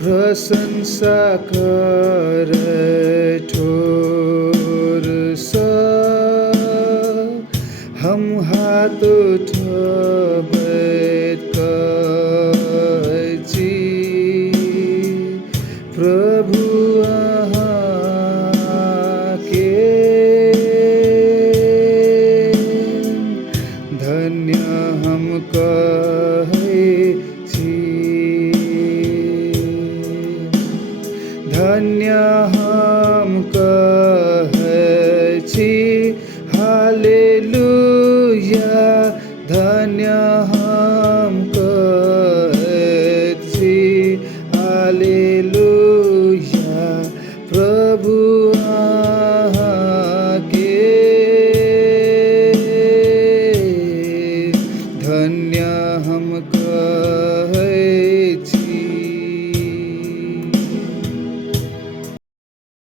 प्रशंसा करे ठोर सा हम हात उठाबैत कहै छी प्रभु अहाँके धन्य हम कहै छी धन्य हम कहै छी हालेलुया धन्य हम कहै छी हालेलुया प्रभु अहाँके धन्य हम कहै